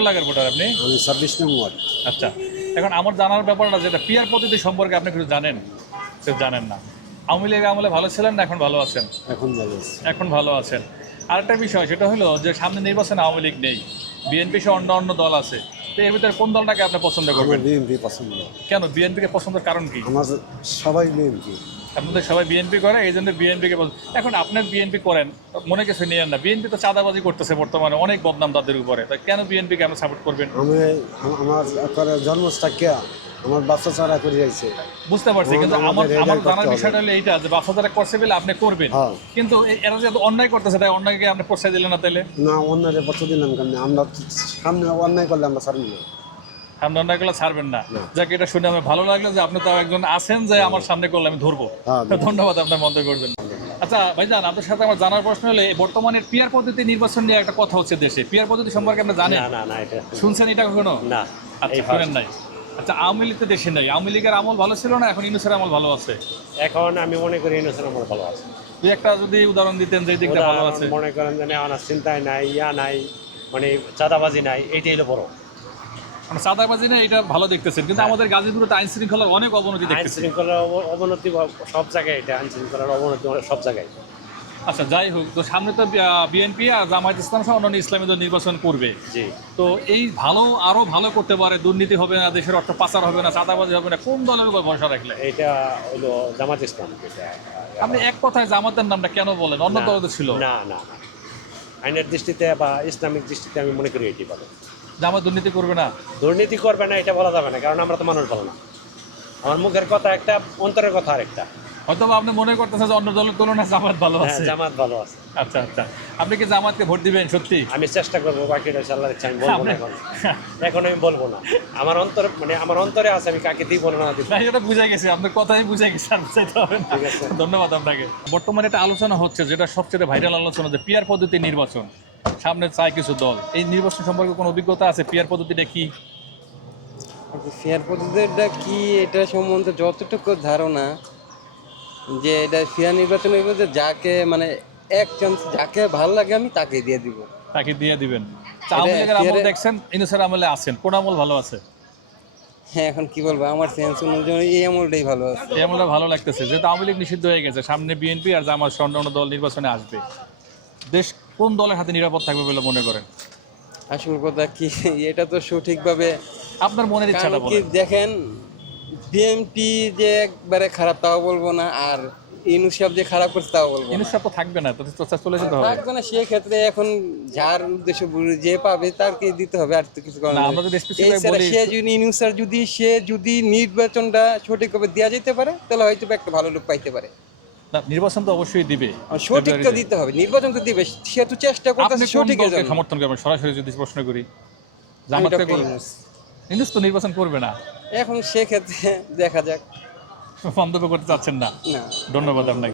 এলাকার ভোটার আপনি? আমি ছাব্বিশ নম্বর আচ্ছা এখন আমার জানার ব্যাপারটা যেটা পিয়ার পদ্ধতি সম্পর্কে আপনি কিছু জানেন? সে জানেন না। আওয়ামী লীগ আমলে ভালো ছিলেন না এখন ভালো আছেন? এখন ভালো আছে। এখন ভালো আছেন। আরেকটা বিষয় সেটা হলো যে সামনে নির্বাচনে আওয়ামী লীগ নেই। বিএনপি সহ অন্য অন্য দল আছে। তো এর ভিতরে কোন দলটাকে আপনি পছন্দ করবেন? বিএনপি পছন্দ। কেন? বিএনপিকে পছন্দের কারণ কি? আমার সবাই বিএনপি আপনাদের সবাই বিএনপি করে এই জন্য বিএনপিকে এখন আপনার বিএনপি করেন মনে কিছু নিয়েন না। বিএনপি তো চাঁদাবাজি করতেছে বর্তমানে অনেক বদনাম তাদের উপরে। তা কেন বিএনপিকে আপনি সাপোর্ট করবেন? আমি আমার জন্মস্টা কে আমার বাচ্চা চারা করে যাইছে। বুঝতে পারছি কিন্তু আমার আমার জানার বিষয়টা হলো এইটা যে বাচ্চা যারা করছে বলে আপনি করবেন। হ্যাঁ। কিন্তু এরা যে অন্যায় করতেছে তাই অন্যায়কে আপনি প্রশ্রয় দিলেন না তাহলে না অন্যের বছর দিলাম কেন আমরা সামনে অন্যায় করলে আমরা ছাড়বো আপনি ছাড়বেন না। যাকে এটা শুনে আমার ভালো লাগল যে আপনি তাও একজন আছেন যে আমার সামনে করলে আমি ধরবো। হ্যাঁ, ধন্যবাদ আপনার মন্তব্য করবেন আচ্ছা ভাইজান আপনার সাথে আমার জানার প্রশ্ন হলে বর্তমানে পিয়ার পদ্ধতি নির্বাচন নিয়ে একটা কথা হচ্ছে দেশে। পিয়ার পদ্ধতি সম্পর্কে আপনি জানেন? না না না এটা শুনছেন এটা কখনো? না আচ্ছা শুনেন নাই। আচ্ছা আওয়ামী লীগ তো দেশে নাই। আওয়ামী লীগের আমল ভালো ছিল না এখন ইউনুসের আমল ভালো আছে? এখন আমি মনে করি ইনোসেন আমার ভালো আছে। দুই একটা যদি উদাহরণ দিতেন যে দিকটা ভালো আছে। মনে করেন যে আমার চিন্তায় নাই ইয়া নাই মানে চাঁদাবাজি নাই এইটাই হলো বড়। চাঁদাবাজি না এটা ভালো দেখতেছেন। কিন্তু আমাদের গাজীপুরে আইন শৃঙ্খলার অনেক অবনতি আইন দেখতেছি। শৃঙ্খলার অব- অবনতি সব জায়গায় এটা আইন শৃঙ্খলার অবনতি সব জায়গায়। আচ্ছা যাই হোক তো সামনে তো বিএনপি আর জামায়াত ইসলাম সহ অন্যান্য ইসলামী দল নির্বাচন করবে। জি। তো এই ভালো আরও ভালো করতে পারে দুর্নীতি হবে না দেশের অর্থ পাচার হবে না চাঁদাবাজি হবে না কোন দলের উপর ভরসা রাখলে? এটা হলো জামাত ইসলাম। এটা আপনি এক কথায় জামাতের নামটা কেন বলেন? অন্য না, দল তো ছিল। না না না। আইনের দৃষ্টিতে বা ইসলামিক দৃষ্টিতে আমি মনে করি এটি ভালো। জামাত দুর্নীতি করবে না। দুর্নীতি করবে না এটা বলা যাবে না কারণ আমরা তো মানুষ ভালো না। আমার মুখের কথা একটা অন্তরের কথা আরেকটা। হয়তো বা আপনি মনে করতেছেন যে অন্য দলের তুলনায় জামাত ভালো হ্যাঁ আছে। জামাত ভালো আছে। আচ্ছা আচ্ছা। আপনি কি জামাতকে ভোট দিবেন সত্যি? আমি চেষ্টা করব বাকিটা আল্লাহ ইচ্ছা আমি বলব না এখন। এখন আমি বলব না। আমার অন্তর মানে আমার অন্তরে আছে আমি কাকে দিব না দিব। এটা বুঝে গেছি আপনার কথাই বুঝে গেছি আর বুঝাইতে হবে না। ঠিক আছে। ধন্যবাদ আপনাকে। বর্তমানে একটা আলোচনা হচ্ছে যেটা সবচেয়ে ভাইরাল আলোচনা যে পিয়ার পদ্ধতি নির্বাচন। সামনে চায় কিছু দল। এই নির্বাচন সম্পর্কে কোনো অভিজ্ঞতা আছে? পিয়ার পদ্ধতিটা কি? ফেয়ার পদ্ধতিটা কি এটা সম্বন্ধে যতটুকু ধারণা যে এটা ফেয়ার নির্বাচন হইব যে যাকে মানে এক চান্স যাকে ভালো লাগে আমি তাকে দিয়ে দিব। তাকে দিয়ে দিবেন। আওয়ামী লীগের আমল দেখছেন? ইনুসের আমলে আছেন। কোন আমল ভালো আছে? হ্যাঁ এখন কি বলব আমার সেন্স অনুযায়ী এই আমলটাই ভালো আছে। এই আমলটা ভালো লাগতেছে। যেহেতু আওয়ামী লীগ নিষিদ্ধ হয়ে গেছে সামনে বিএনপি আর জামাত সহ দল নির্বাচনে আসবে। দেশ কোন দলের হাতে নিরাপদ থাকবে বলে মনে করেন? আসল কথা কি এটা তো সঠিকভাবে আপনার মনের ইচ্ছাটা কি বলেন। দেখেন বিএনপি যে একবারে খারাপ তাও বলব না আর যে খারাপ করছে তাও বলব তো থাকবে না তো চলে যেতে হবে। থাকবে না সেক্ষেত্রে এখন যার উদ্দেশ্য যে পাবে তারকে দিতে হবে আর তো কিছু করার না, আমরা যদি বলি- সে যদি নিউজটার যদি সে যদি নির্বাচনটা সঠিকভাবে দেওয়া যেতে পারে তাহলে হয়তো একটা ভালো লোক পাইতে পারে। না, নির্বাচন তো অবশ্যই দিবে। সঠিকটা দিতে হবে নির্বাচন তো দিবে সে তো চেষ্টা করতেছে সঠিক সমর্থন করবেন? সরাসরি যদি প্রশ্ন করি জামাতে। ইনুস তো নির্বাচন করবে না। এখন সেক্ষেত্রে দেখা যাক। মন্তব্য করতে চাচ্ছেন না। ধন্যবাদ আপনাকে।